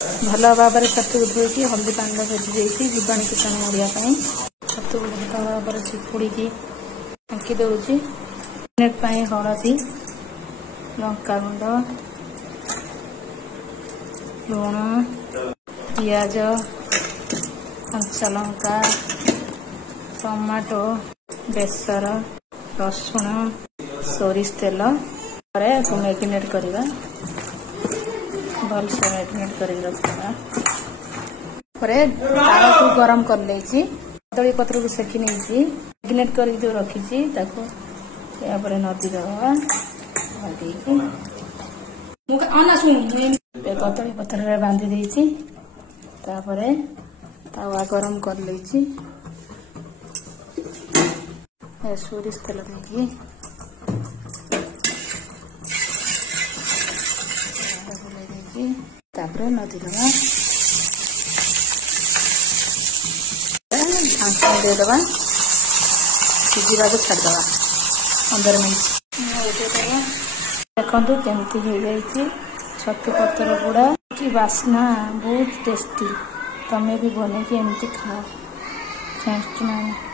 भल भाव में छतु धोईकी हल्दी पानी भेजी देती जीवाणु कीटाणु मरिया छतु भल भाव में चिपुड़ी छांकी दौची हलदी लंका गुंड लुण पियाज कंचा लंका टमाटो बेसर रसुण सोरिष तेल मैगिनेट करवा भल से मैगिनेट कर रखा ताल को गरम कर लेची कदली पत्र को सेकी नहीं मैगिनेट कर जो रखी नदी दवा कदली पत्र बांधी देती तावा गरम कर लेची सोरिष तेल देकी नदी दवा ढांकन देदबा सिझा छाड़दबा 15 मिनट देखु केमती हो जाए छतु पत्र गुड़ा की बास्ना बहुत टेस्टी तमें भी बने एमती खाओ। Thank you.